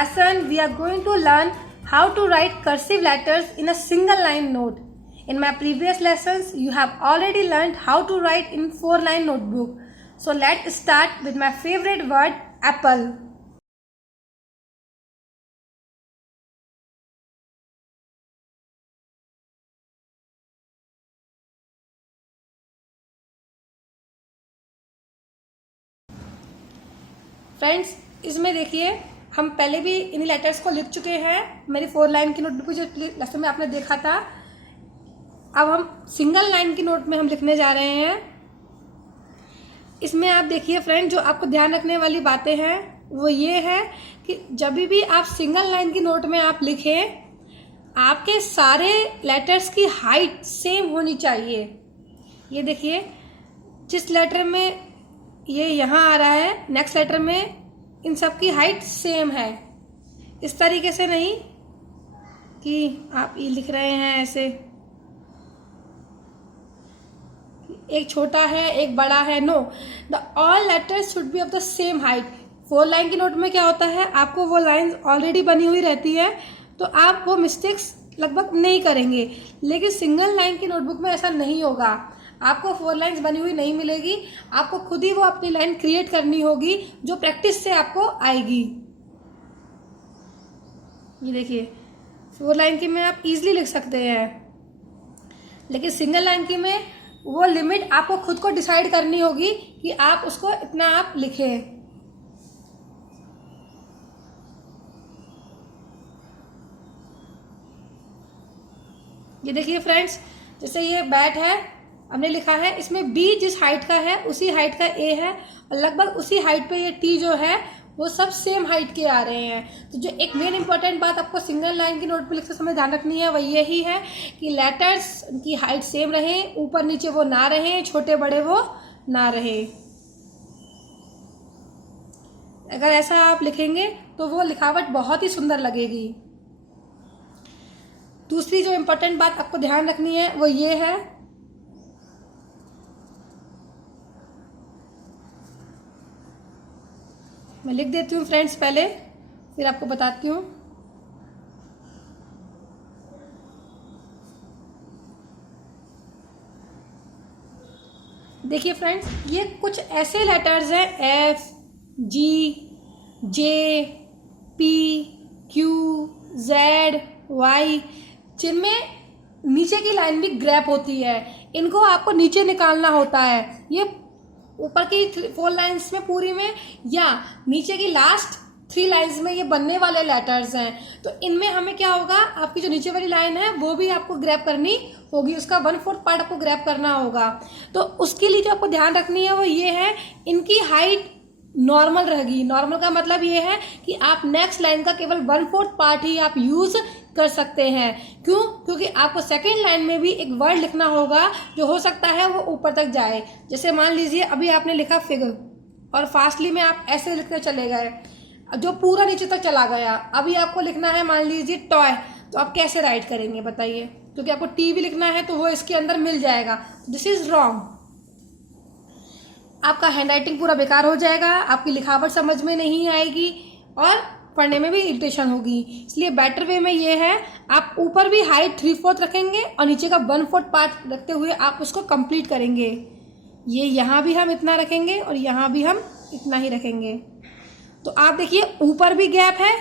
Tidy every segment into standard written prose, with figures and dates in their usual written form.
lesson, we are going to learn how to write cursive letters in a single line note. In my previous lessons, you have already learned how to write in 4-line notebook. So let's start with my favorite word, apple. Friends, इसमें देखिए हम पहले भी इन letters को लिख चुके हैं मेरी 4 लाइन की नोटबुक जो लेसन में आपने देखा था। अब हम सिंगल लाइन की नोट में हम लिखने जा रहे हैं। इसमें आप देखिए फ्रेंड, जो आपको ध्यान रखने वाली बातें हैं वो ये है कि जब भी आप सिंगल लाइन की नोट में आप लिखें, आपके सारे लेटर्स की हाइट सेम होनी चाहिए। ये देखिए, जिस लेटर में ये यहाँ आ रहा है, नेक्स्ट लेटर में इन सब की हाइट सेम है। इस तरीके से नहीं कि आप ये लिख रहे हैं ऐसे, एक छोटा है एक बड़ा है। No, the all letters should be of the same height. 4 line की नोट में क्या होता है, आपको वो लाइन ऑलरेडी बनी हुई रहती है तो आप वो मिस्टेक्स लगभग नहीं करेंगे। लेकिन सिंगल लाइन की नोटबुक में ऐसा नहीं होगा, आपको 4 लाइन्स बनी हुई नहीं मिलेगी, आपको खुद ही वो अपनी लाइन क्रिएट करनी होगी जो प्रैक्टिस से आपको आएगी। ये देखिए, 4 लाइन की में आप इजीली लिख सकते हैं, लेकिन सिंगल लाइन की में वो लिमिट आपको खुद को डिसाइड करनी होगी कि आप उसको इतना आप लिखें। ये देखिए फ्रेंड्स, जैसे ये बैट है, हमने लिखा है, इसमें बी जिस हाइट का है उसी हाइट का ए है और लगभग उसी हाइट पे ये टी जो है वो सब सेम हाइट के आ रहे हैं। तो जो एक मेन इंपॉर्टेंट बात आपको सिंगल लाइन की नोट पे लिखते समय ध्यान रखनी है वो यही है कि लेटर्स की हाइट सेम रहे, ऊपर नीचे वो ना रहे, छोटे बड़े वो ना रहे। अगर ऐसा आप लिखेंगे तो वो लिखावट बहुत ही सुंदर लगेगी। दूसरी जो इम्पोर्टेंट बात आपको ध्यान रखनी है वो ये है, मैं लिख देती हूँ फ्रेंड्स पहले, फिर आपको बताती हूँ। देखिए फ्रेंड्स, ये कुछ ऐसे लेटर्स हैं एफ, जी, जे, पी, क्यू, जेड, वाई, जिनमें नीचे की लाइन भी ग्रैप होती है। इनको आपको नीचे निकालना होता है। ये ऊपर की 4 लाइन्स में पूरी में या नीचे की लास्ट 3 लाइन्स में ये बनने वाले लेटर्स हैं। तो इनमें हमें क्या होगा, आपकी जो नीचे वाली लाइन है वो भी आपको ग्रैप करनी होगी, उसका 1/4 पार्ट आपको ग्रैप करना होगा। तो उसके लिए जो आपको ध्यान रखनी है वो ये है, इनकी हाइट नॉर्मल रहेगी। नॉर्मल का मतलब ये है कि आप नेक्स्ट लाइन का केवल 1/4 पार्ट ही आप यूज कर सकते हैं। क्यों? क्योंकि आपको सेकेंड लाइन में भी एक वर्ड लिखना होगा जो हो सकता है वो ऊपर तक जाए। जैसे मान लीजिए अभी आपने लिखा फिगर और फास्टली में आप ऐसे लिखते चले गए जो पूरा नीचे तक चला गया। अभी आपको लिखना है मान लीजिए टॉय, तो आप कैसे राइट करेंगे बताइए? क्योंकि आपको टी भी लिखना है तो वो इसके अंदर मिल जाएगा। दिस इज रॉन्ग, आपका हैंड राइटिंग पूरा बेकार हो जाएगा, आपकी लिखावट समझ में नहीं आएगी और पढ़ने में भी इरिटेशन होगी। इसलिए बेटर वे में ये है, आप ऊपर भी हाइट 3/4 रखेंगे और नीचे का 1/4 पार्ट रखते हुए आप उसको कंप्लीट करेंगे। ये यहाँ भी हम इतना रखेंगे और यहाँ भी हम इतना ही रखेंगे। तो आप देखिए, ऊपर भी गैप है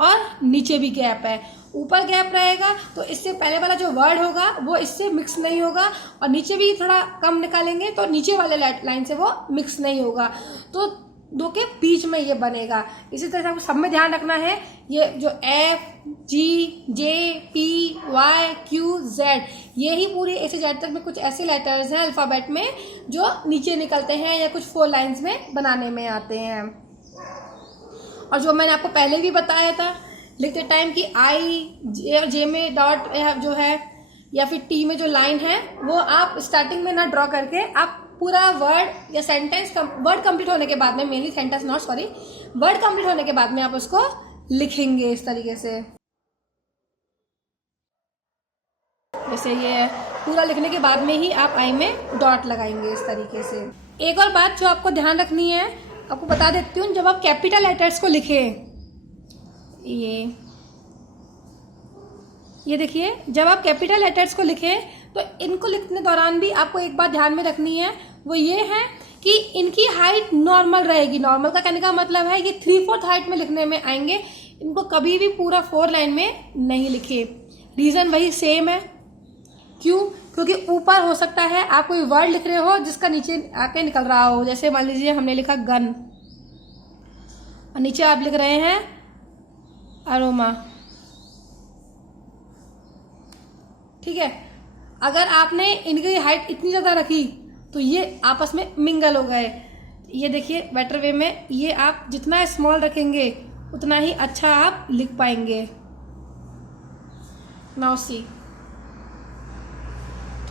और नीचे भी गैप है। ऊपर गैप रहेगा तो इससे पहले वाला जो वर्ड होगा वो इससे मिक्स नहीं होगा, और नीचे भी थोड़ा कम निकालेंगे तो नीचे वाले लाइन से वो मिक्स नहीं होगा। तो दो के बीच में ये बनेगा। इसी तरह से आपको सब में ध्यान रखना है, ये जो एफ, जी, जे, पी, वाई, क्यू, जेड, ये ही पूरी ए से जेड तक में कुछ ऐसे लेटर्स हैं अल्फ़ाबेट में जो नीचे निकलते हैं या कुछ 4 लाइन्स में बनाने में आते हैं। और जो मैंने आपको पहले भी बताया था लिखते टाइम कि आई, जे में डॉट जो है या फिर टी में जो लाइन है वो आप स्टार्टिंग में ना ड्रॉ करके आप पूरा वर्ड या सेंटेंस वर्ड कंप्लीट होने के बाद में, mainly sentence not sorry, word complete होने के बाद में आप उसको लिखेंगे इस तरीके से। जैसे ये पूरा लिखने के बाद में ही आप आई में डॉट लगाएंगे इस तरीके से। एक और बात जो आपको ध्यान रखनी है, आपको बता देती हूँ, जब आप कैपिटल लेटर्स को लिखें, ये देखिए, जब आप कैपिटल लेटर्स को लिखें तो इनको लिखने दौरान भी आपको एक बात ध्यान में रखनी है, वो ये है कि इनकी हाइट नॉर्मल रहेगी। नॉर्मल का कहने का मतलब है ये 3/4 हाइट में लिखने में आएंगे। इनको कभी भी पूरा 4 लाइन में नहीं लिखे। रीज़न वही सेम है। क्यों? क्योंकि ऊपर हो सकता है आप कोई वर्ड लिख रहे हो जिसका नीचे आके निकल रहा हो। जैसे मान लीजिए हमने लिखा गन और नीचे आप लिख रहे हैं अरोमा, ठीक है। अगर आपने इनकी हाइट इतनी ज़्यादा रखी तो ये आपस में मिंगल हो गए। ये देखिए, बेटर वे में ये आप जितना स्मॉल रखेंगे उतना ही अच्छा आप लिख पाएंगे। नाउ सी,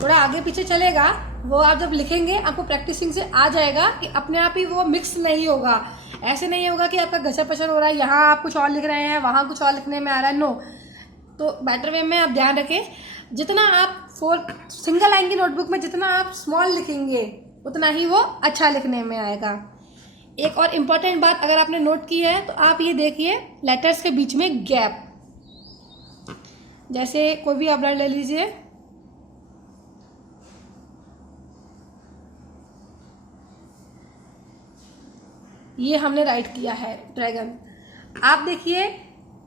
थोड़ा आगे पीछे चलेगा, वो आप जब लिखेंगे आपको प्रैक्टिसिंग से आ जाएगा कि अपने आप ही वो मिक्स नहीं होगा। ऐसे नहीं होगा कि आपका घचर पचर हो रहा है, यहाँ आप कुछ और लिख रहे हैं वहाँ कुछ और लिखने में आ रहा है। नो, तो बेटर वे में आप ध्यान रखें, जितना आप सिंगल लाइन की नोटबुक में जितना आप स्मॉल लिखेंगे उतना ही वो अच्छा लिखने में आएगा। एक और इम्पॉर्टेंट बात अगर आपने नोट की है तो आप ये देखिए, लेटर्स के बीच में गैप। जैसे कोई भी आप वर्ड ले लीजिए, ये हमने राइट किया है ड्रैगन। आप देखिए,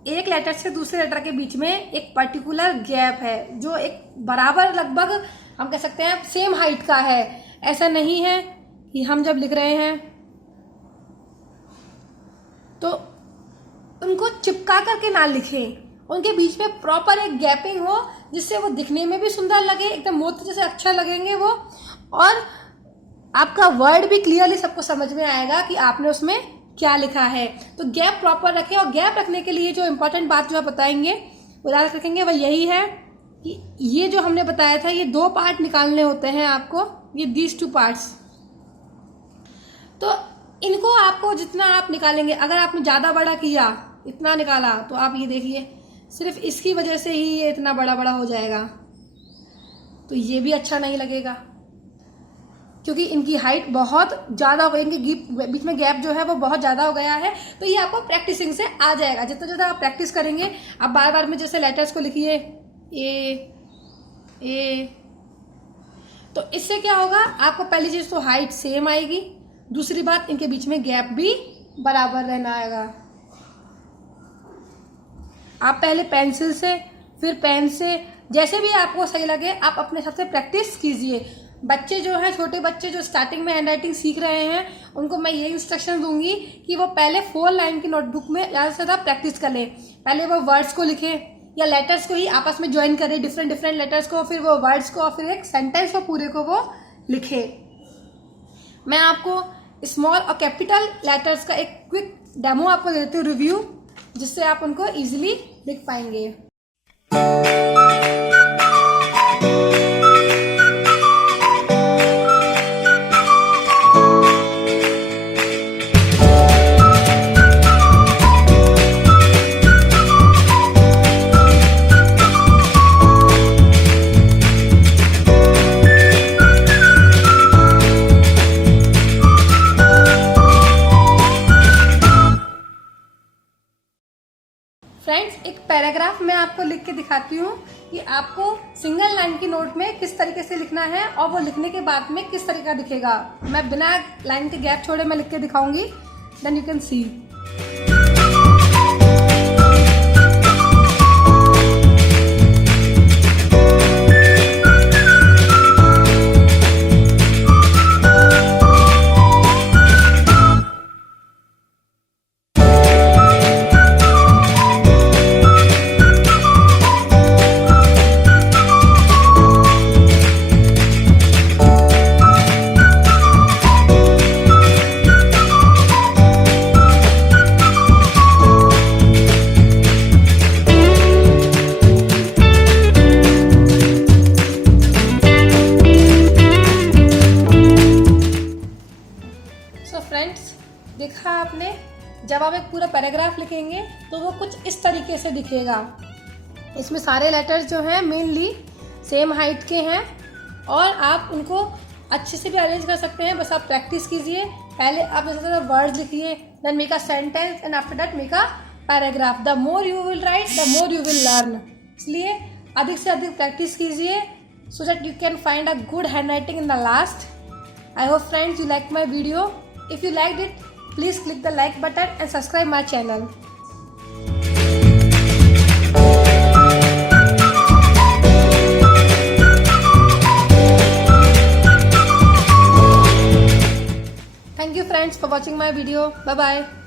एक लेटर से दूसरे लेटर के बीच में एक पर्टिकुलर गैप है जो एक बराबर, लगभग हम कह सकते हैं सेम हाइट का है। ऐसा नहीं है कि हम जब लिख रहे हैं तो उनको चिपका करके ना लिखें, उनके बीच में प्रॉपर एक गैपिंग हो जिससे वो दिखने में भी सुंदर लगे, एकदम मोती जैसे अच्छा लगेंगे वो, और आपका वर्ड भी क्लियरली सबको समझ में आएगा कि आपने उसमें क्या लिखा है। तो गैप प्रॉपर रखें, और गैप रखने के लिए जो इम्पोर्टेंट बात जो आप बताएंगे, उदाहरण रखेंगे, वह यही है कि ये जो हमने बताया था, ये 2 पार्ट निकालने होते हैं आपको, ये these 2 पार्ट्स। तो इनको आपको जितना आप निकालेंगे, अगर आपने ज़्यादा बड़ा किया, इतना निकाला, तो आप ये देखिए सिर्फ इसकी वजह से ही ये इतना बड़ा बड़ा हो जाएगा, तो ये भी अच्छा नहीं लगेगा क्योंकि इनकी हाइट बहुत ज़्यादा हो गई, इनके बीच में गैप जो है वो बहुत ज़्यादा हो गया है। तो ये आपको प्रैक्टिसिंग से आ जाएगा। जितना ज़्यादा आप प्रैक्टिस करेंगे, आप बार बार में जैसे लेटर्स को लिखिए ए, तो इससे क्या होगा, आपको पहली चीज़ तो हाइट सेम आएगी, दूसरी बात इनके बीच में गैप भी बराबर रहना आएगा। आप पहले पेंसिल से, फिर पेन से, जैसे भी आपको सही लगे आप अपने हिसाब से प्रैक्टिस कीजिए। बच्चे जो हैं, छोटे बच्चे जो स्टार्टिंग में हैंडराइटिंग सीख रहे हैं, उनको मैं ये इंस्ट्रक्शन दूंगी कि वो पहले 4 लाइन की नोटबुक में ज़्यादा से ज़्यादा प्रैक्टिस कर लें। पहले वो वर्ड्स को लिखें या लेटर्स को ही आपस में ज्वाइन करें, डिफरेंट लेटर्स को, फिर वो वर्ड्स को, और फिर एक सेंटेंस को पूरे को वो लिखे। मैं आपको स्मॉल और कैपिटल लेटर्स का एक क्विक डेमो आपको देती हूँ, रिव्यू, जिससे आप उनको ईजिली लिख पाएंगे। फ्रेंड्स, एक पैराग्राफ मैं आपको लिख के दिखाती हूँ कि आपको सिंगल लाइन की नोट में किस तरीके से लिखना है और वो लिखने के बाद में किस तरीके का दिखेगा। मैं बिना लाइन के गैप छोड़े मैं लिख के दिखाऊंगी, then you can see. Friends, देखा आपने, जब आप एक पूरा पैराग्राफ लिखेंगे तो वो कुछ इस तरीके से दिखेगा। इसमें सारे लेटर्स जो हैं मेनली सेम हाइट के हैं और आप उनको अच्छे से भी अरेंज कर सकते हैं। बस आप प्रैक्टिस कीजिए। पहले आप जैसे वर्ड्स लिखिए, then make a sentence and after that make a paragraph. The more you will write the more you will learn. इसलिए अधिक से अधिक प्रैक्टिस कीजिए so that you can find a good handwriting in the last. I hope friends you like my video. If you liked it, please click the like button and subscribe my channel. Thank you friends for watching my video. Bye bye.